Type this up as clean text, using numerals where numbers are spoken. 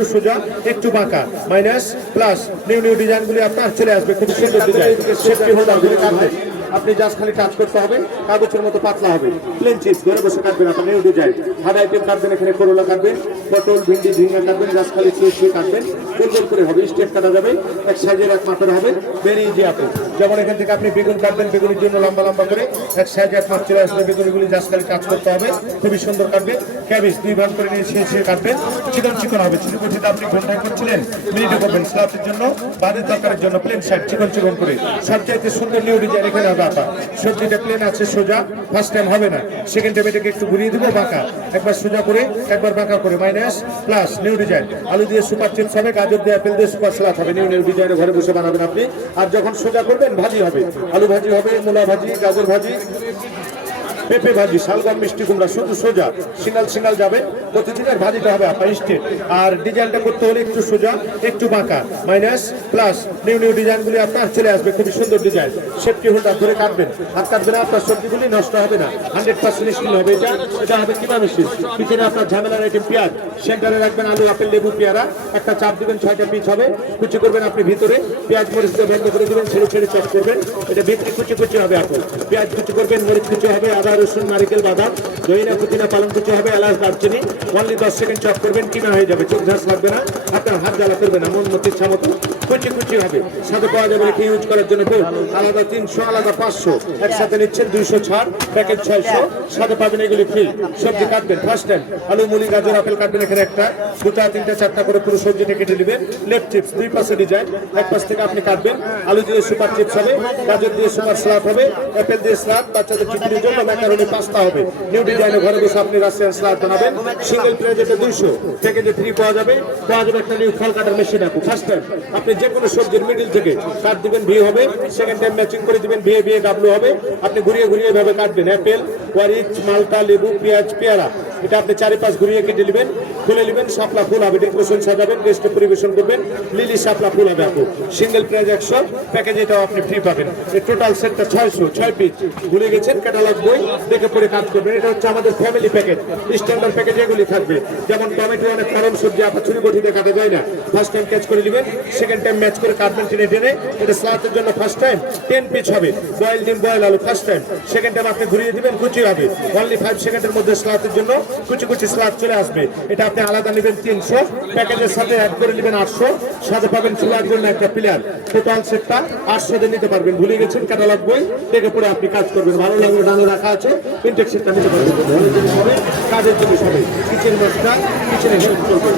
একটু সোজা একটু বাঁকা মাইনাস প্লাস নিউ ডিজাইনগুলি আপনার চলে আসবে খুব সুন্দর ডিজাইন সেফটি হোল্ডার গুলি কাটবেন আপনি জাস্ট খালি টাচ করতে হবে কাগজের মতো পাতলা হবে প্লেন চিপস ঘরে বসে কাটবেন আপনার নিউ ডিজাইন হার্ড আইটেম কাটবেন এখানে করলা কাটবেন পটল ভিন্ডি ঝিঙ্গা কাটবেন জাস্ট খালি ছুঁয়ে কাটবেন গোল করে হবে স্টেপ কাটা যাবে এক সাইজের এক মাপের হবে ভেরি ইজি আপনি যেমন এখান থেকে আপনি বেগুন কাটবেন বেগুনের জন্য লম্বা করে এক সাইজে এক মাপ চলে আসবে বেগুনগুলি জাস্ট খালি টাচ করতে হবে খুবই সুন্দর কাটবেন ক্যাবেজ 2 ভাগ করে নিয়ে শেষে কাটবেন চিকন হবে ছোট আপনি ঘন্টায় করছিলেন মিনিটে করবেন স্লাটের জন্য বাদের তরকারির জন্য প্লেন সাইড চিকন করে সবচাইতে সুন্দর নিউ ডিজাইন এখানে হবে আপা সবজিটা প্লেন আছে সোজা ফার্স্ট টাইম হবে না সেকেন্ড টাইম এটাকে একটু ঘুরিয়ে দিব বাঁকা একবার সোজা করে একবার বাঁকা করে মাইনাস প্লাস নিউ ডিজাইন আলু দিয়ে সুপার চিপস হবে গাজর দিয়ে আপেল দিয়ে সুপার সালাদ হবে নিউ ডিজাইনে ঘরে বসে বানাবেন আপনি আর যখন সোজা করবেন ভাজি হবে আলু ভাজি হবে মূলা ভাজি গাজর ভাজি পেঁপে ভাজি শালগম মিষ্টি কুমড়া শুধু সোজা সিঙ্গাল যাবে প্রতিদিনের ভাজিটা হবে আপনার স্টেট আর ডিজাইনটা করতে হলে একটু সোজা একটু বাঁকা মাইনাস প্লাস নিউ ডিজাইনগুলি আপনার চলে আসবে খুবই সুন্দর ডিজাইন সেফটি হোল্ডার ধরে কাটবেন আর কাটবেন আপনার সবজিগুলি নষ্ট হবে না 100% স্টিল হবে এটা হবে কিভাবে পিছনে আপনার ঝামেলার আইটেম পেঁয়াজ সেন্টারে রাখবেন আলু আপেল লেবু পেয়ারা একটা চাপ দিবেন 6টা পিস হবে কুচি করবেন আপনি ভিতরে পেঁয়াজ মরিচ দিয়ে ভেঙে করে দেবেন ছেড়ে চপ করবেন এটা ভিতরে কুচি হবে আপনি পেঁয়াজ কুচি করবেন মরিচ কুচি হবে আদা রসুন নারিকেল বাদাম দইনা পুদিনা পালং কুচি হবে এলাচ দারচিনি অনলি 10 সেকেন্ড চপ করবেন কিনা হয়ে যাবে চোখ ঝাঁস লাগবে না আপনার হাত জ্বালা করবে না মন মতো ইচ্ছা মতো কুচি হবে সাথে পাওয়া যাবে এটি ইউজ করার জন্য আলাদা 300 আলাদা 500 একসাথে নিচ্ছেন 200 ছাড় প্যাকেট 600 সাথে পাবেন এগুলি ফ্রি সবজি কাটবেন ফার্স্ট টাইম আলু মুলি গাজর আপেল কাটবেন এখানে একটা দুটা তিনটা চারটা করে পুরো সবজিটা কেটে নেবেন লেফট চিপস 2 পাশে ডিজাইন এক পাশ থেকে আপনি কাটবেন আলু দিয়ে সুপার চিপস হবে গাজর দিয়ে সুপার সালাদ হবে আপেল দিয়ে সালাদ বাচ্চাদের টিফিনের জন্য ম্যাকারনি পাস্তা হবে নিউ ডিজাইনে ঘরে বসে আপনি রাশিয়ান সালাদ বানাবেন সিঙ্গেল প্লেটে 200 প্যাকেটে 3 পাওয়া যাবে একটা নিউ ফল কাটার মেশিন আপনি ফার্স্ট টাইম আপনি যে কোনো সবজির মিডল থেকে কাট দিবেন ভি হবে সেকেন্ড টাইম ম্যাচিং করে দিবেন ভি ডাব্লিউ হবে আপনি ঘুরিয়ে এভাবে কাটবেন অ্যাপেল ওয়ারিচ মালটা লেবু পেঁয়াজ পেয়ারা এটা আপনি 4-5 ঘুরিয়ে কেটে নেবেন খুলে নেবেন শাপলা ফুল হবে ডেকোরেশন সাজাবেন গেস্টে পরিবেশন করবেন লিলি শাপলা ফুল হবে আপু সিঙ্গেল প্রাইস 100 প্যাকেজ এটাও আপনি ফ্রি পাবেন এই টোটাল সেটটা 600 6 পিস ভুলে গেছেন ক্যাটালগ বই দেখে পরে কাজ করবেন এটা হচ্ছে আমাদের ফ্যামিলি প্যাকেজ স্ট্যান্ডার্ড প্যাকেজ এগুলি থাকবে যেমন টমেটো অনেক নরম সবজি আপনার ছুরি বটিতে কাটা যায় না ফার্স্ট টাইম ক্যাচ করে নেবেন সেকেন্ড টাইম ম্যাচ করে কাটবেন টেনে এটা স্লাটের জন্য ফার্স্ট টাইম 10 পিস হবে বয়েল ডিম বয়েল আলু ফার্স্ট টাইম সেকেন্ড টাইম আপনি ঘুরিয়ে দিবেন কুচি হবে অনলি 5 সেকেন্ডের মধ্যে স্লাটের জন্য কুচি স্লাট চলে আসবে এটা আপনি আলাদা নেবেন 300 প্যাকেজের সাথে অ্যাড করে নেবেন 800 সাথে পাবেন চুলার জন্য একটা প্লেয়ার টোটাল সেটটা 800 দিয়ে নিতে পারবেন ভুলে গেছেন ক্যাটালগ বই দেখে পরে আপনি কাজ করবেন ভালো লাগলে ডানে রাখা আছে ইনটেক সেটটা নিতে পারবেন কাজের জিনিস হবে কিচেন মশলা কিচেনে হেল্প করবে